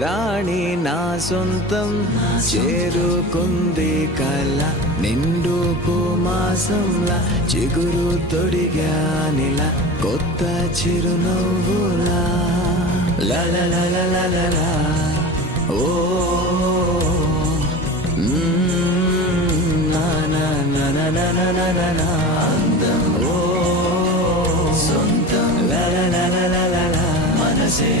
రాణి నా సొంతం చేరుకుంది కల నిండు మాసంలా చిగురు తొడిగానిలా కొత్త చిరునవ్వులా లలలలలలలా ఓ నా నా నా నా నా నా నా నా అందం ఓ సొంతం లలలలలలా మనసే